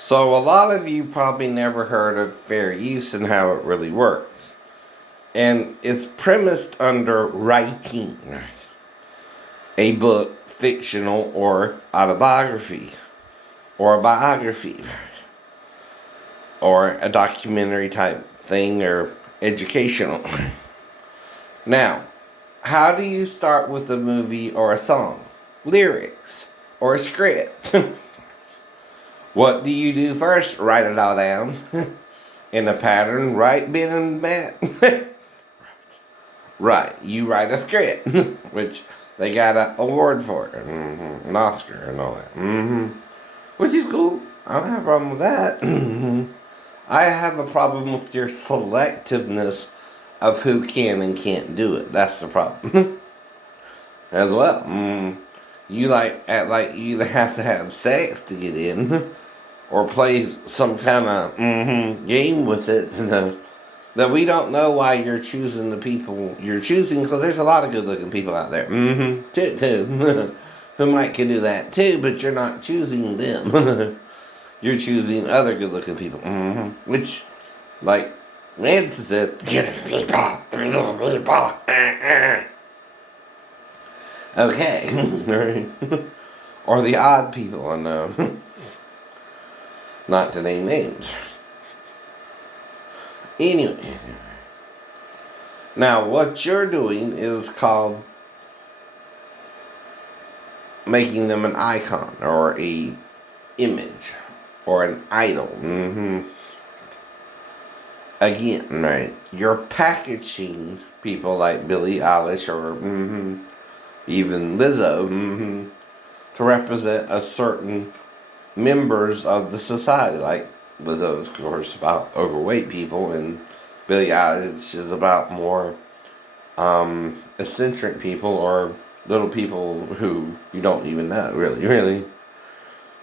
So, a lot of you probably never heard of fair use and how it really works. And it's premised under writing a book, fictional or autobiography, or a biography, or a documentary type thing, or educational. Now, how do you start with a movie or a song? Lyrics or a script? What do you do first? Write it all down in a pattern, right, Ben and Matt? Right, you write a script, which they got an award for it, an Oscar and all that, which is cool. I don't have a problem with that. I have a problem with your selectiveness of who can and can't do it. That's the problem as well. You act like you either have to have sex to get in, or play some kind of game with it. That we don't know why you're choosing the people you're choosing, because there's a lot of good-looking people out there. Too. Who might can do that too, but you're not choosing them. You're choosing other good-looking people. Which, like Nancy said, okay. Or the odd people, I know. Not to name names. Anyway. Now, what you're doing is called making them an icon or a image or an idol. Again, right? You're packaging people like Billie Eilish or even Lizzo to represent a certain members of the society. Like Lizzo, of course, about overweight people, and Billie Eilish is about more eccentric people or little people who you don't even know, really.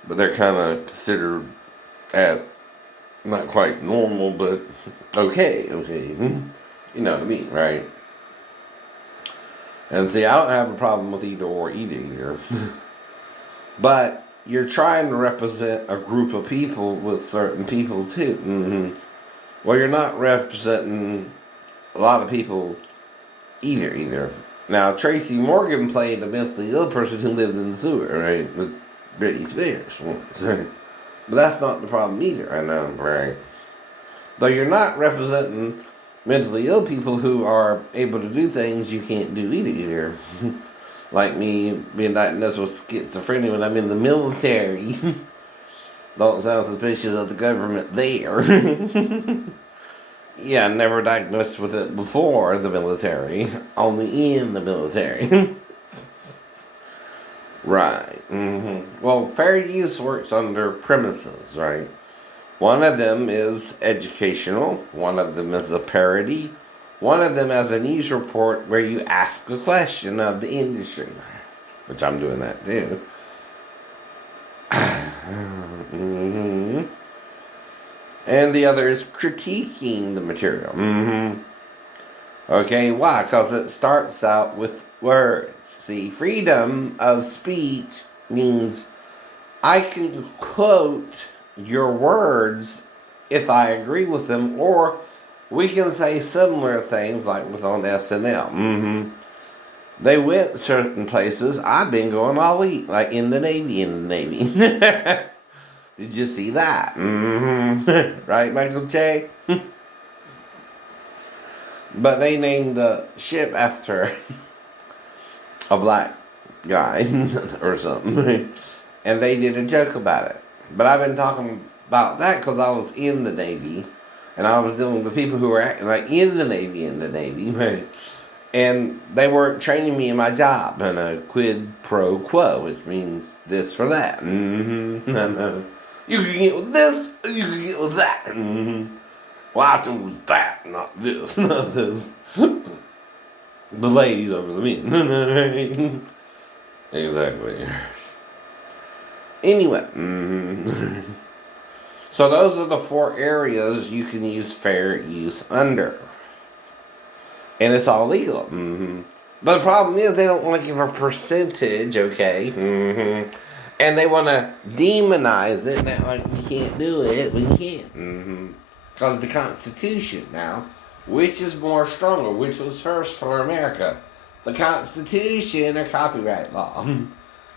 But they're kind of considered at not quite normal, but okay. You know what I mean, right? And see, I don't have a problem with either or either. But you're trying to represent a group of people with certain people too. Well, you're not representing a lot of people either. Now, Tracy Morgan played a mentally ill person who lived in the sewer, right, with Britney Spears once, right? But that's not the problem either, I know, right? Though you're not representing mentally ill people who are able to do things you can't do either. Like me being diagnosed with schizophrenia when I'm in the military. Don't sound suspicious of the government there. Yeah, never diagnosed with it before the military. Only in the military. Right. Well, fair use works under premises, right? One of them is educational. One of them is a parody. One of them has a news report where you ask a question of the industry, which I'm doing that too. And the other is critiquing the material. Okay, why? Because it starts out with words. See, freedom of speech means I can quote your words if I agree with them, or we can say similar things like with on SNL. They went certain places. I've been going all week, like in the Navy. Did you see that? Right, Michael J? But they named the ship after a black guy or something. And they did a joke about it. But I've been talking about that because I was in the Navy. And I was dealing with people who were acting like in the Navy. And they weren't training me in my job. And a quid pro quo, which means this for that. No. You can get with this, or you can get with that. Well, I chose that, not this, not this. The ladies over the men. Exactly. Anyway. So those are the 4 areas you can use fair use under. And it's all legal. But the problem is they don't want to give a percentage, okay? And they want to demonize it. Now, like, you can't do it, but you can. Because the Constitution now, which is more stronger? Which was first for America? The Constitution or copyright law?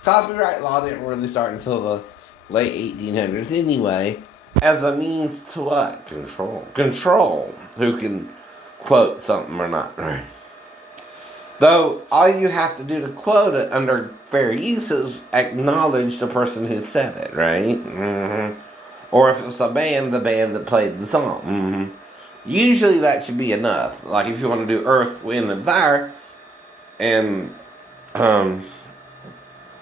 Copyright law didn't really start until the late 1800s anyway, as a means to what? Control. Control who can quote something or not. Right. Though, all you have to do to quote it under fair use is acknowledge the person who said it, right? Or if it's a band, the band that played the song. Usually that should be enough. Like if you want to do Earth, Wind, and Fire, and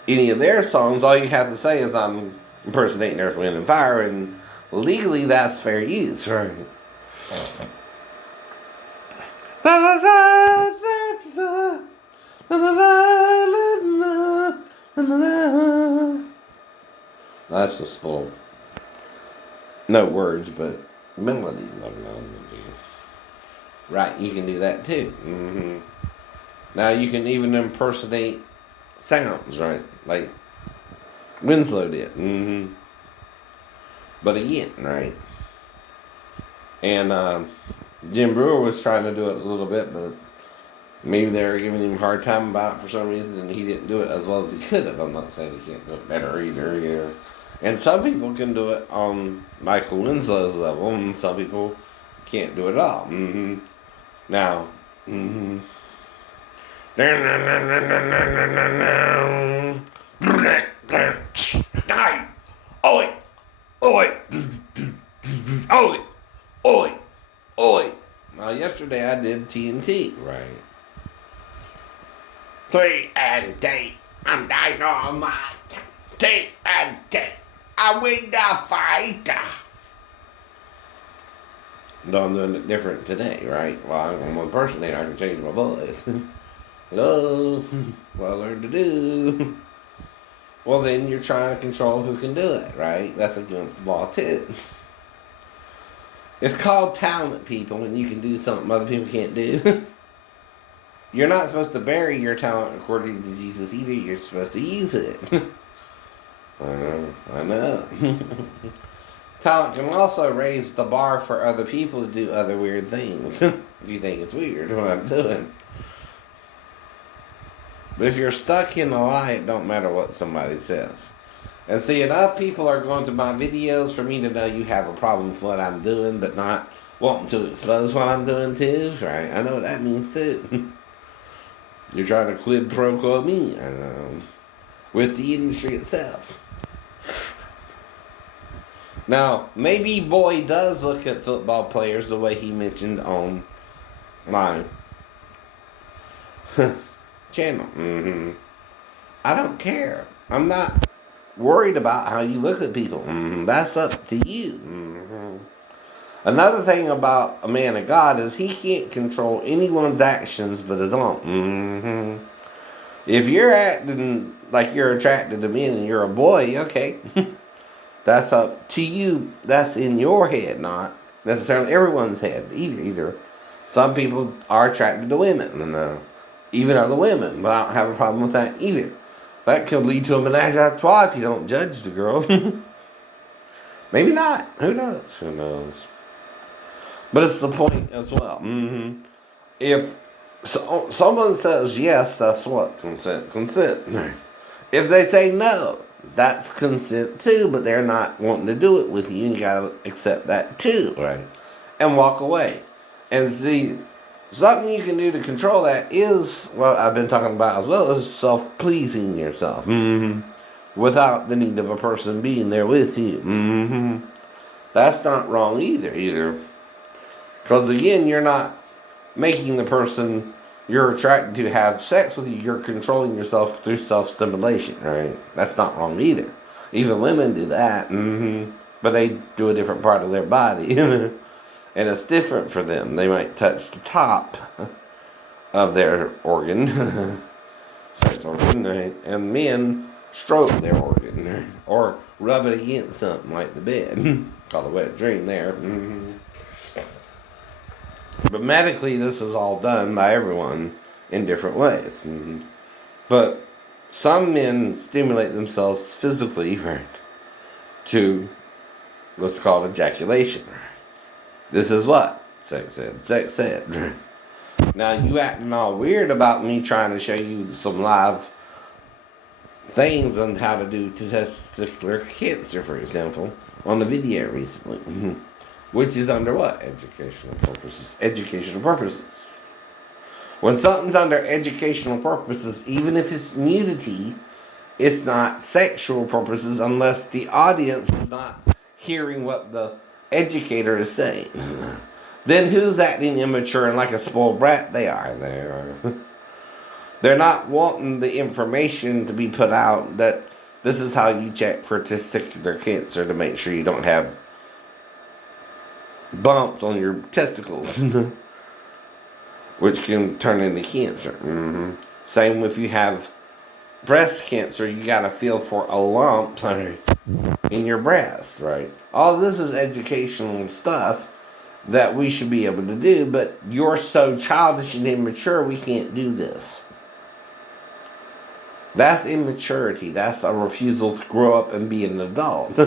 any of their songs, all you have to say is I'm impersonating Earth, Wind, and Fire, and legally that's fair use, right? That's just a little, no words, but melody. Right, you can do that too. Now you can even impersonate sounds, right? Like Winslow did. But again, right? And Jim Brewer was trying to do it a little bit, but maybe they were giving him a hard time about it for some reason, and he didn't do it as well as he could have. I'm not saying he can't do it better either. Yeah. And some people can do it on Michael Winslow's level, and some people can't do it at all. Now, oi, oi, oi, oi, oi. Now, yesterday I did TNT, right? TNT, I'm dynamite. TNT, I win the fight. No, I'm doing it different today, right? Well, I'm one person there, I can change my voice. Hello, what I learned to do. Well, then you're trying to control who can do it, right? That's against the law, too. It's called talent, people, when you can do something other people can't do. You're not supposed to bury your talent according to Jesus either. You're supposed to use it. I know. Talent can also raise the bar for other people to do other weird things. If you think it's weird what I'm doing. But if you're stuck in a lie, it don't matter what somebody says. And see, enough people are going to my videos for me to know you have a problem with what I'm doing, but not wanting to expose what I'm doing too, right? I know what that means too. You're trying to quid pro quo me, I know, with the industry itself. Now, maybe Boy does look at football players the way he mentioned on my channel. I don't care. I'm not worried about how you look at people. That's up to you. Another thing about a man of God is he can't control anyone's actions but his own. If you're acting like you're attracted to men and you're a boy, okay. That's up to you. That's in your head, not necessarily everyone's head either. Some people are attracted to women, and even other women, but I don't have a problem with that either. That could lead to a menage a trois if you don't judge the girl. Maybe not. Who knows? Who knows? But it's the point as well. If someone says yes, that's what? Consent. Consent. If they say no, that's consent too, but they're not wanting to do it with you. You gotta accept that too, right? And walk away. And see, something you can do to control that is what I've been talking about as well, is self-pleasing yourself. Without the need of a person being there with you. That's not wrong either. Because again, you're not making the person you're attracted to have sex with you. You're controlling yourself through self-stimulation, right? That's not wrong either. Even women do that. But they do a different part of their body. And it's different for them. They might touch the top of their organ, sex organ, right? And men stroke their organ or rub it against something like the bed. Called a wet dream there. But medically, this is all done by everyone in different ways. But Some men stimulate themselves physically, right, to what's called ejaculation. This is what sex ed. Sex ed. Now you acting all weird about me trying to show you some live things on how to do testicular cancer, for example, on the video recently, which is under what? Educational purposes. Educational purposes. When something's under educational purposes, even if it's nudity, it's not sexual purposes unless the audience is not hearing what the educator is saying. Then who's acting immature and like a spoiled brat? They are. They are. They're not wanting the information to be put out that this is how you check for testicular cancer to make sure you don't have bumps on your testicles, which can turn into cancer. Same if you have breast cancer, you gotta feel for a lump in your breast, right? All this is educational stuff that we should be able to do, but you're so childish and immature, we can't do this. That's immaturity. That's a refusal to grow up and be an adult.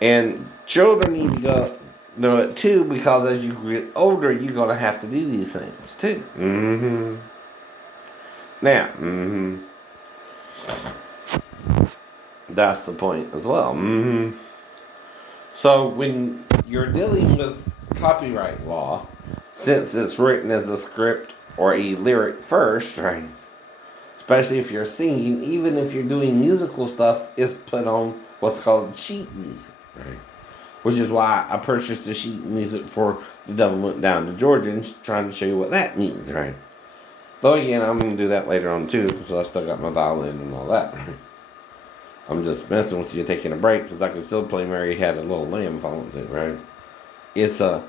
And children need to go know it too, because as you get older, you're going to have to do these things too. Now, that's the point as well. So when you're dealing with copyright law, since it's written as a script or a lyric first, right? Especially if you're singing, even if you're doing musical stuff, it's put on what's called sheet music, right? Which is why I purchased the sheet music for The Devil Went Down to Georgia, and trying to show you what that means, right? Though again, I'm going to do that later on too, because I still got my violin and all that. I'm just messing with you, taking a break, because I can still play Mary Had a Little Lamb if I want to, right? It's a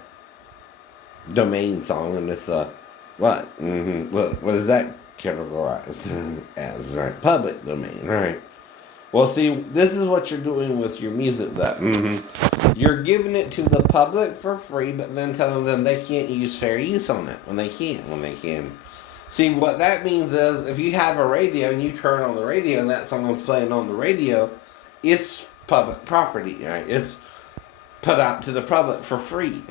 domain song, and it's a, what? What is that categorized as, right? Public domain, right? Well, see, this is what you're doing with your music, that you're giving it to the public for free, but then telling them they can't use fair use on it when they can. See, what that means is, if you have a radio and you turn on the radio and that song is playing on the radio, it's public property, right? It's put out to the public for free.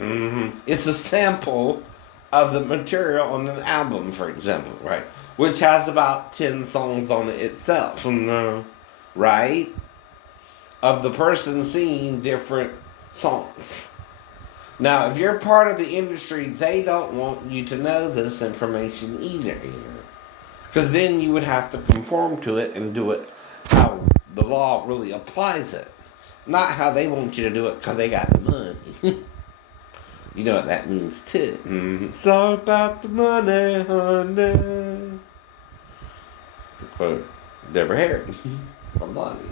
It's a sample of the material on an album, for example, right? Which has about 10 songs on it itself, right? Of the person singing different songs. Now, if you're part of the industry, they don't want you to know this information either. Because then you would have to conform to it and do it how the law really applies it. Not how they want you to do it because they got the money. You know what that means too. It's all about the money, honey. To quote Deborah Harry from Blondie.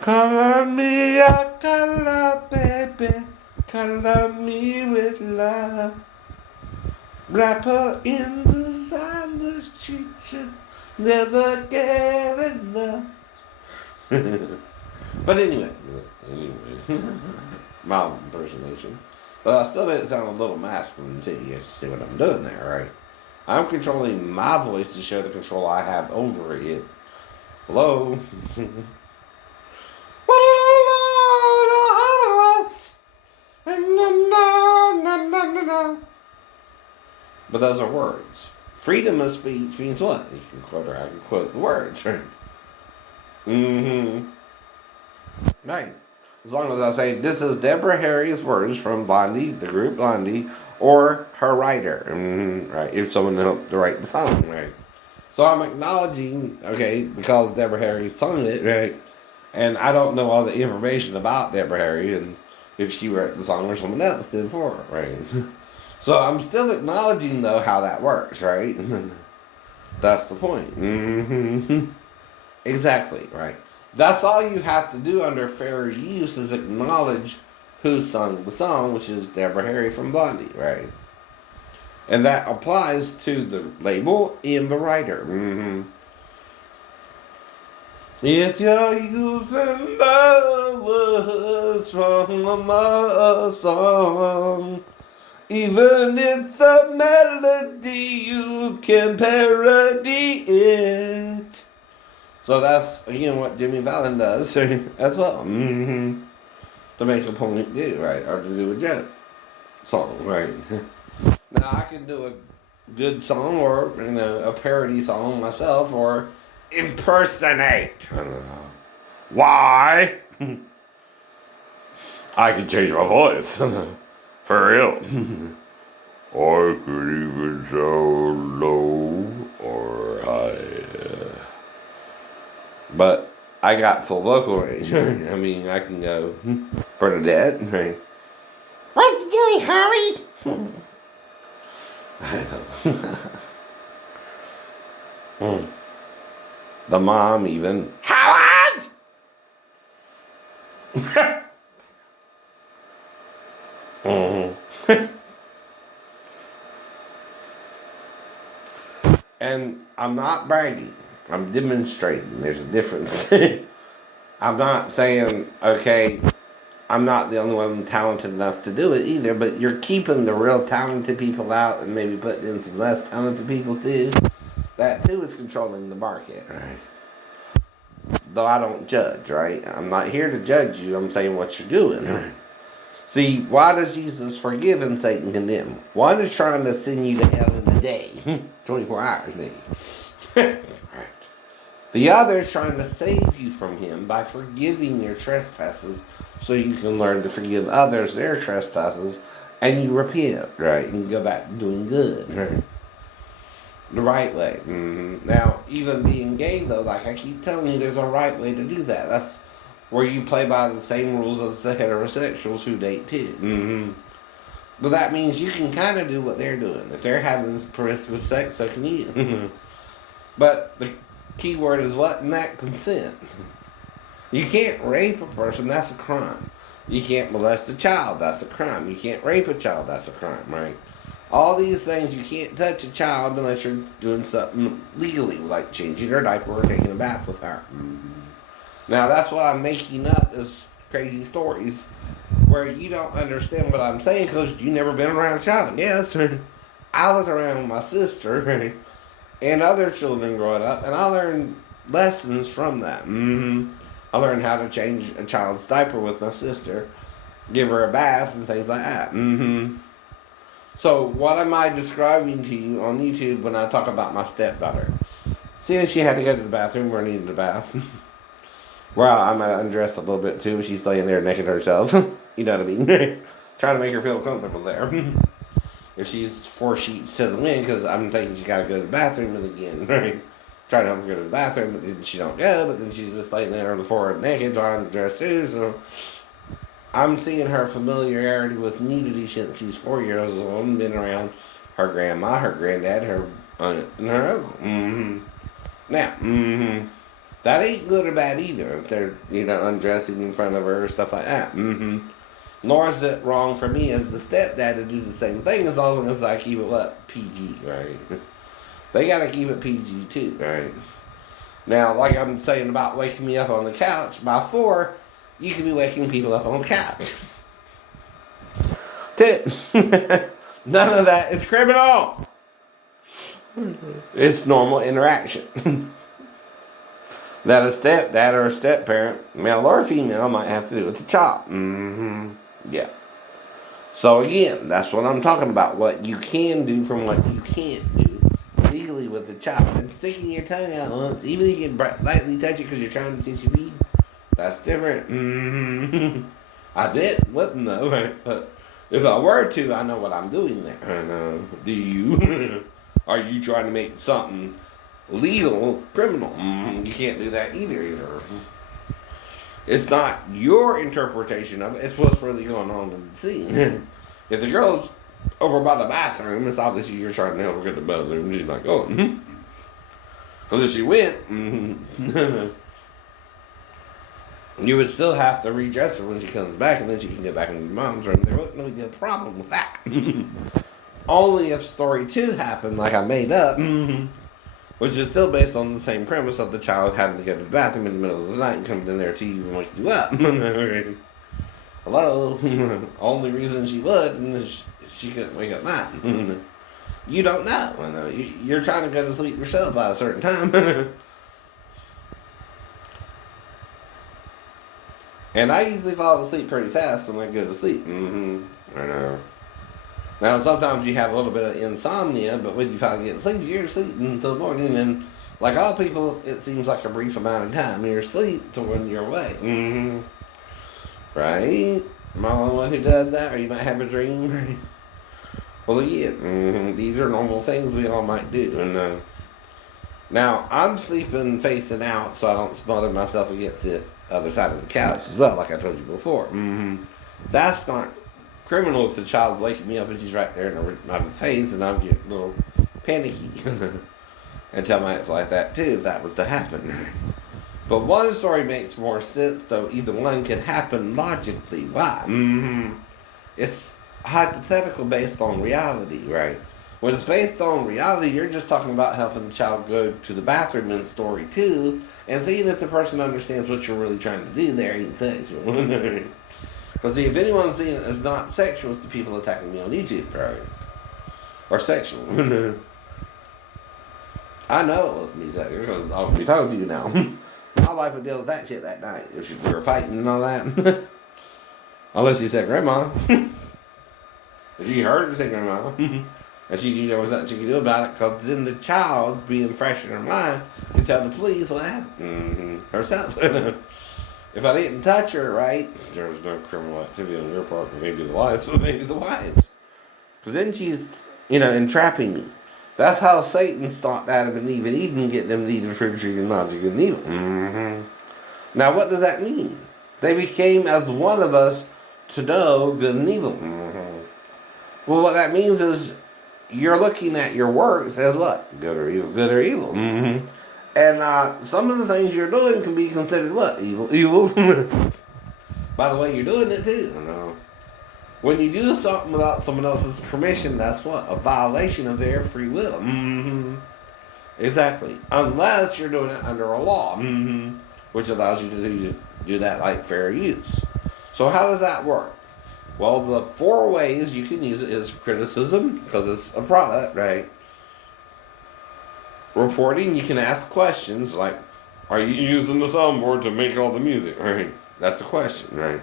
Color me a color, baby. Color me with love. Wrap her in designer's cheating. Never get enough. But anyway. My impersonation. But I still made it sound a little masculine too. You see what I'm doing there, right? I'm controlling my voice to show the control I have over it. Hello? But those are words. Freedom of speech means what? You can quote or I can quote the words, right? Right. As long as I say, this is Deborah Harry's words from Blondie, the group Blondie, or her writer, right? If someone helped to write the song, right? So I'm acknowledging, okay, because Deborah Harry sung it, right? And I don't know all the information about Deborah Harry and if she wrote the song or someone else did for her, right? So I'm still acknowledging, though, how that works, right? That's the point. Exactly, right? That's all you have to do under fair use is acknowledge who sung the song, which is Deborah Harry from Blondie, right? And that applies to the label and the writer. If you're using the words from a song Even it's a melody, you can parody it. So that's, again, what Jimmy Fallon does as well. Mm-hmm. To make a point do, right? Or to do a joke song, right? Now, I can do a good song or, a parody song myself or impersonate. Why? I can change my voice. For real. I could even sound low or high. But I got full vocal range. I mean, I can go Bernadette. Right? What's doing, Harry? I know. The mom even. Howard! And I'm not bragging. I'm demonstrating. There's a difference. I'm not saying, okay, I'm not the only one talented enough to do it either, but you're keeping the real talented people out and maybe putting in some less talented people too. That too is controlling the market, right? Though I don't judge, right? I'm not here to judge you. I'm saying what you're doing. Right? See, why does Jesus forgive and Satan condemn? One is trying to send you to hell in a day. 24 hours, maybe. Right. The other is trying to save you from him by forgiving your trespasses so you can learn to forgive others their trespasses and you repent, right? And go back to doing good, right? The right way. Mm-hmm. Now, even being gay, though, like I keep telling you, there's a right way to do that. That's where you play by the same rules as the heterosexuals who date too. Mm-hmm. But that means you can kind of do what they're doing. If they're having this promiscuous sex, so can you. But the key word is what? And that consent. You can't rape a person, that's a crime. You can't molest a child, that's a crime. You can't rape a child, that's a crime, right? All these things, you can't touch a child unless you're doing something legally, like changing her diaper or taking a bath with her. Now, that's what I'm making up is crazy stories where you don't understand what I'm saying because you've never been around a child. Yes, I was around my sister and other children growing up, and I learned lessons from that. I learned how to change a child's diaper with my sister, give her a bath, and things like that. So, what am I describing to you on YouTube when I talk about my stepdaughter? Seeing she had to go to the bathroom or needed a bath. Well, I'm undressed a little bit too. She's laying there naked herself. You know what I mean? Trying to make her feel comfortable there. If she's 4 sheets to the wind, because I'm thinking she got to go to the bathroom and again, right? Trying to help her go to the bathroom, but then she don't go, but then she's just laying there on the floor naked, trying to dress too, so I'm seeing her familiarity with nudity since she's 4 years old and been around her grandma, her granddad, her aunt, and her uncle. Now, that ain't good or bad either if they're, undressing in front of her or stuff like that. Nor is it wrong for me as the stepdad to do the same thing as long as I keep it, PG, right? They gotta keep it PG too, right? Now, like I'm saying about waking me up on the couch, by 4, you can be waking people up on the couch. None of that is criminal. It's normal interaction. That a stepdad or a step-parent, male or female, might have to do with the child. Yeah. So again, that's what I'm talking about. What you can do from what you can't do legally with the child. And sticking your tongue out once, even if you can lightly touch it because you're trying to teach you pee, that's different. I wouldn't know, right? But if I were to, I know what I'm doing there. And do you? Are you trying to make something legal criminal? You can't do that either. It's not your interpretation of it. It's what's really going on in the scene. If the girl's over by the bathroom, it's obviously you're trying to help her get to the bathroom. She's not going. Because if she went, you would still have to redress her when she comes back, and then she can get back into mom's room. There wouldn't really be a problem with that. Only if story 2 happened, like I made up, which is still based on the same premise of the child having to go to the bathroom in the middle of the night and coming in there to you and wake you up. Hello? Only reason she would, and she couldn't wake up mine. You don't know. You're trying to go to sleep yourself by a certain time. And I usually fall asleep pretty fast when I go to sleep. I know. Now, sometimes you have a little bit of insomnia, but when you finally get to sleep, you're asleep until the morning. And like all people, it seems like a brief amount of time in your sleep to when you're awake. Right? Am I the only one who does that? Or you might have a dream? Right? Well, yeah. These are normal things we all might do. And now, I'm sleeping facing out so I don't smother myself against the other side of the couch as well, like I told you before. That's not criminal if the child's waking me up and she's right there in my face and I'm getting a little panicky. And tell my ex like that too if that was to happen. But one story makes more sense, though either one can happen logically. Why? It's hypothetical based on reality, right? When it's based on reality, you're just talking about helping the child go to the bathroom in story 2 and seeing if the person understands what you're really trying to do there ain't sexual. Because see, if anyone's seeing it as not sexual, it's the people attacking me on YouTube, right? Or sexual. I know it was me sexual, because I'll be talking to you now. My wife would deal with that shit that night if we were fighting and all that. Unless you said grandma. If she heard her say grandma. And she knew there was nothing she could do about it, because then the child, being fresh in her mind, could tell the police what happened herself. If I didn't touch her, right, there was no criminal activity on your part, maybe the wives, but maybe the wives. Because then she's, entrapping me. That's how Satan stopped Adam and Eve in Eden, get them to eat the fruit tree and knowledge of good and evil. Now, what does that mean? They became as one of us to know good and evil. Well, what that means is you're looking at your works as what? Good or evil. Good or evil. And some of the things you're doing can be considered what? Evil. By the way, you're doing it too. When you do something without someone else's permission, that's what? A violation of their free will. Exactly. Unless you're doing it under a law, which allows you to do that like fair use. So how does that work? Well, the 4 ways you can use it is criticism, because it's a product, right? Reporting, you can ask questions like, are you using the soundboard to make all the music, right? That's a question, right?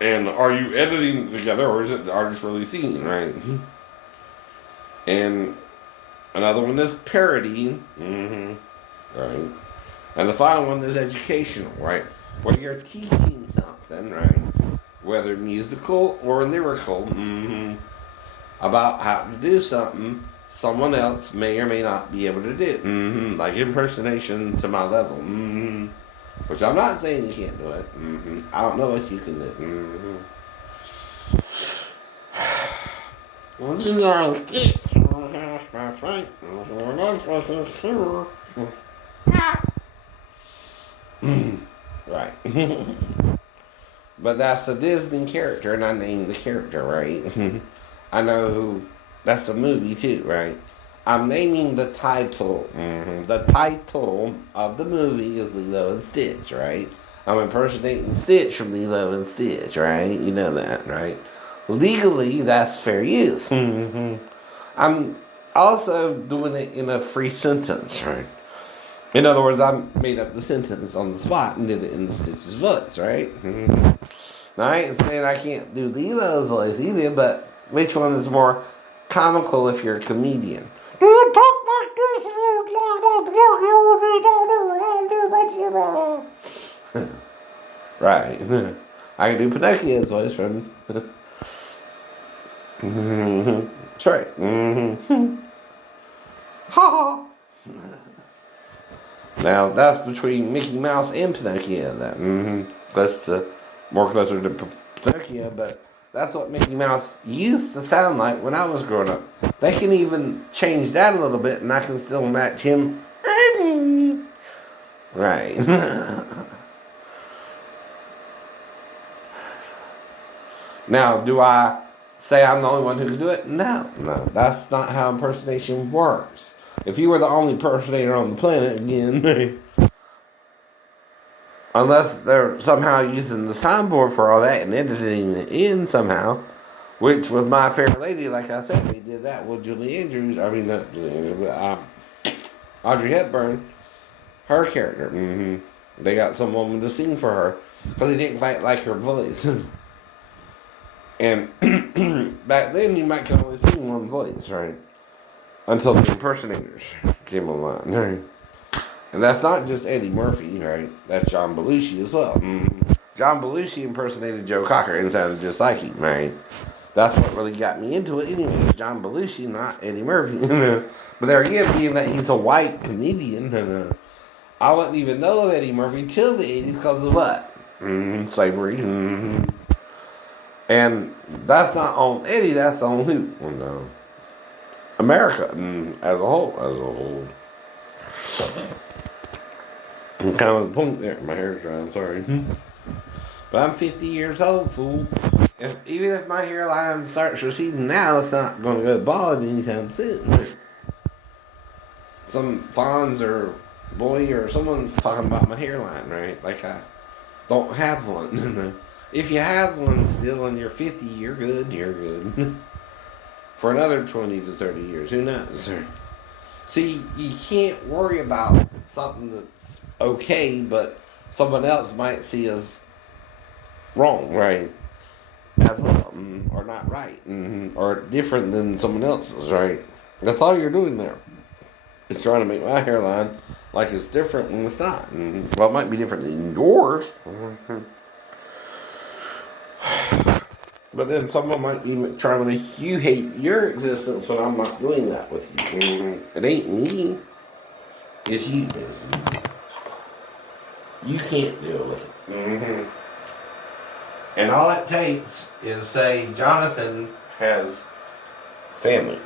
And are you editing together, or is it the artist really singing, right? And another one is parodying, right? And the final one is educational, right? Where you're teaching something, right? Whether musical or lyrical, about how to do something someone else may or may not be able to do. Like impersonation to my level. Which I'm not saying you can't do it. I don't know what you can do. Well, you are a dick. That's right. We're not supposed to sure. Right. But that's a Disney character, and I named the character, right? I know who. That's a movie too, right? I'm naming the title. The title of the movie is Lilo and Stitch, right? I'm impersonating Stitch from Lilo and Stitch, right? You know that, right? Legally, that's fair use. I'm also doing it in a free sentence, right? In other words, I made up the sentence on the spot and did it in the Stitch's voice, right? Now, I ain't saying I can't do Lilo's voice either, but which one is more comical if you're a comedian? Do you talk like this if you like that? Right. I can do Pinocchio's voice from... That's right. Ha! Now, that's between Mickey Mouse and Pinocchio, that. That's the more closer to Pinocchio, but that's what Mickey Mouse used to sound like when I was growing up. They can even change that a little bit, and I can still match him. Right. Now, do I say I'm the only one who can do it? No, that's not how impersonation works. If you were the only impersonator on the planet, again, unless they're somehow using the soundboard for all that and editing it in somehow, Which with My Fair Lady, like I said, they did that with Julie Andrews. I mean, not Julie Andrews, but Audrey Hepburn, her character. They got some woman to sing for her because they didn't quite like her voice. And back then, you might can only sing one voice, right? Until the impersonators came along, right? And that's not just Eddie Murphy, right? That's John Belushi as well. John Belushi impersonated Joe Cocker and sounded just like him, right? That's what really got me into it anyway. John Belushi, not Eddie Murphy. But there again, being that he's a white comedian, I wouldn't even know of Eddie Murphy till the 80s because of what? Slavery. And that's not on Eddie, that's on who? Well, America as a whole. I'm kind of the point there. My hair's dry, I'm sorry. But I'm 50 years old, fool. Even if my hairline starts receding now, it's not going to go bald anytime soon. Some Fonz or boy or someone's talking about my hairline, right? Like I don't have one. If you have one still and you're 50, you're good. For another 20 to 30 years, who knows? See, you can't worry about something that's okay, but someone else might see as wrong, right? As well, or not right, or different than someone else's, right? That's all you're doing there. It's trying to make my hairline like it's different when it's not. Well, it might be different than yours. But then someone might be trying to make you hate your existence when I'm not doing that with you. It ain't me. It's you, basically. You can't deal with it. And all it takes is, say, Jonathan has family.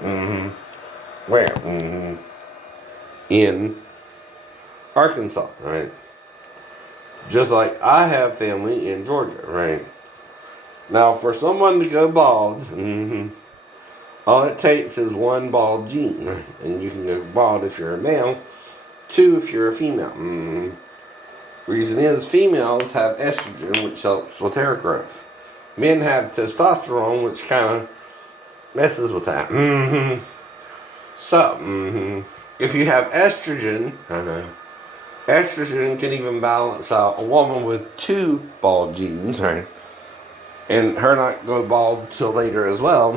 Where? In Arkansas, right? Just like I have family in Georgia, right? Now, for someone to go bald, all it takes is one bald gene, right? And you can go bald if you're a male, 2 if you're a female. Reason is, females have estrogen, which helps with hair growth. Men have testosterone, which kind of messes with that. So, if you have estrogen, estrogen can even balance out a woman with 2 bald genes, right? And her not go bald till later as well.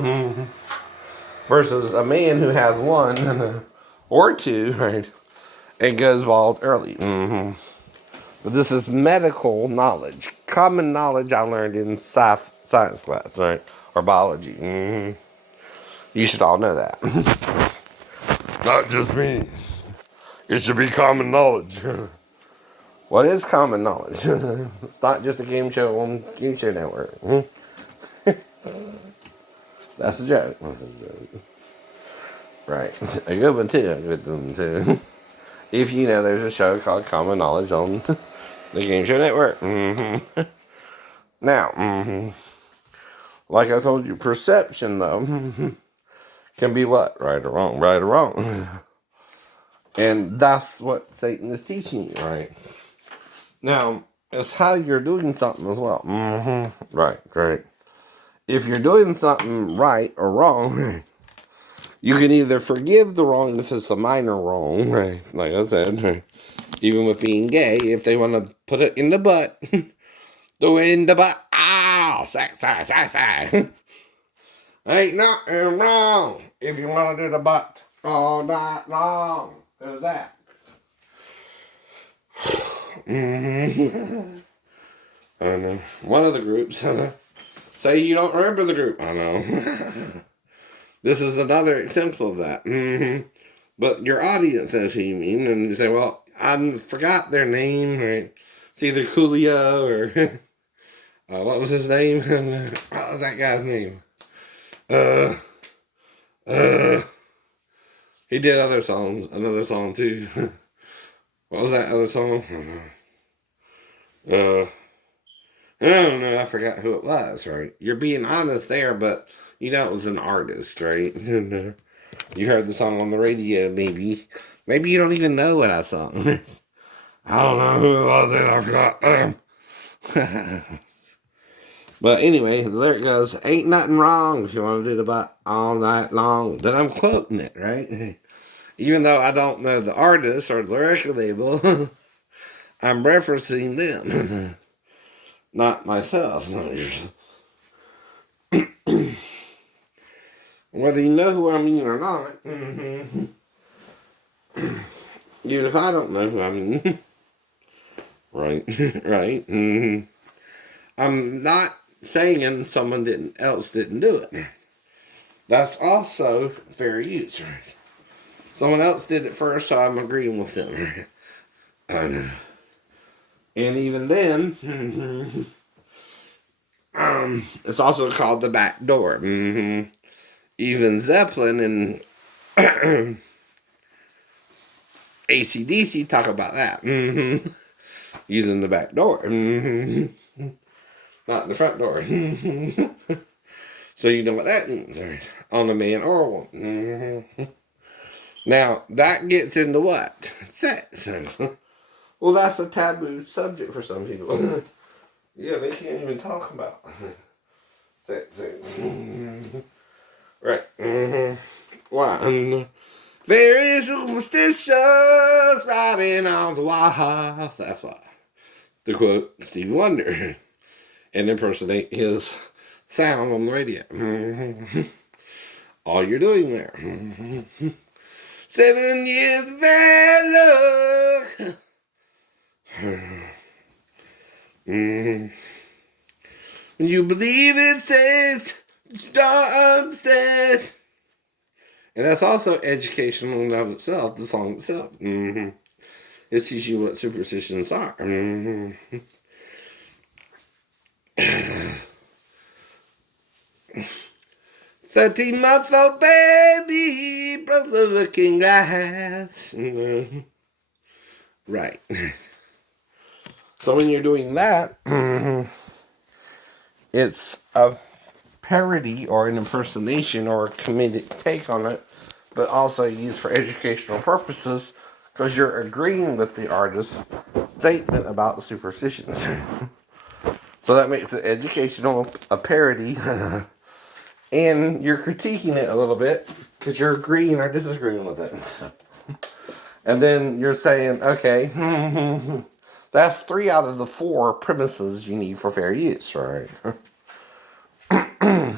Versus a man who has 1 or 2, right? And goes bald early. But this is medical knowledge. Common knowledge I learned in science class, right? Or biology. You should all know that. Not just me. It should be common knowledge. What is common knowledge? It's not just a game show on Game Show Network. That's a joke. Right. A good one too. If you know there's a show called Common Knowledge on the Game Show Network. Now, like I told you, perception though can be what? Right or wrong. And that's what Satan is teaching you, right? Now, it's how you're doing something as well. Right. If you're doing something right or wrong, you can either forgive the wrong if it's a minor wrong, right? Like I said, right? Even with being gay, if they want to put it in the butt, do it in the butt. Ow! Sex. Ain't nothing wrong if you want to do the butt all night long. Who's that? I don't know. One of the groups. Say you don't remember the group. I know. This is another example of that. But your audience knows who you mean, and you say, well, I forgot their name, right? It's either Coolio or what was his name? What was that guy's name? He did other songs, another song too. What was that other song? I don't know, I forgot who it was, right? You're being honest there, but you know it was an artist, right? You heard the song on the radio, maybe. Maybe you don't even know what I sung. I don't know who it was, I forgot. But anyway, the lyric goes, ain't nothing wrong if you want to do the butt all night long. Then I'm quoting it, right? Even though I don't know the artist or the record label, I'm referencing them, not myself. Whether you know who I mean or not, even if I don't know who I mean, right, right. I'm not saying someone else didn't do it. That's also fair use. Someone else did it first, so I'm agreeing with them. And even then, it's also called the back door. Even Zeppelin and AC/DC talk about that. Using the back door. Not the front door. So you know what that means, right? On a man or a woman. Now, that gets into what? Sex. Well, that's a taboo subject for some people. Yeah, they can't even talk about sex. Right. Why? Very superstitious, riding on the walls. That's why. To quote Stevie Wonder and impersonate his sound on the radio. All you're doing there. 7 years of bad luck. When you believe it says, start says. And that's also educational in and of itself, the song itself. It teaches you what superstitions are. 13-month-old baby broke the looking glass. Right. So when you're doing that, it's a parody or an impersonation or a comedic take on it, but also used for educational purposes because you're agreeing with the artist's statement about the superstitions. So that makes it educational, a parody, and you're critiquing it a little bit because you're agreeing or disagreeing with it. And then you're saying, okay, that's 3 out of the 4 premises you need for fair use, right? The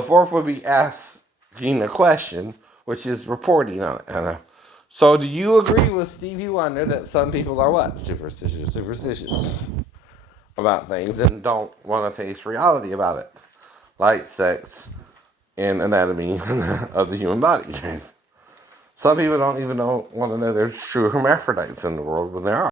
4th would be asking a question, which is reporting on it. So do you agree with Stevie Wonder that some people are what? Superstitious about things and don't want to face reality about it. Like sex and anatomy of the human body. Some people don't even want to know there's true hermaphrodites in the world when there are.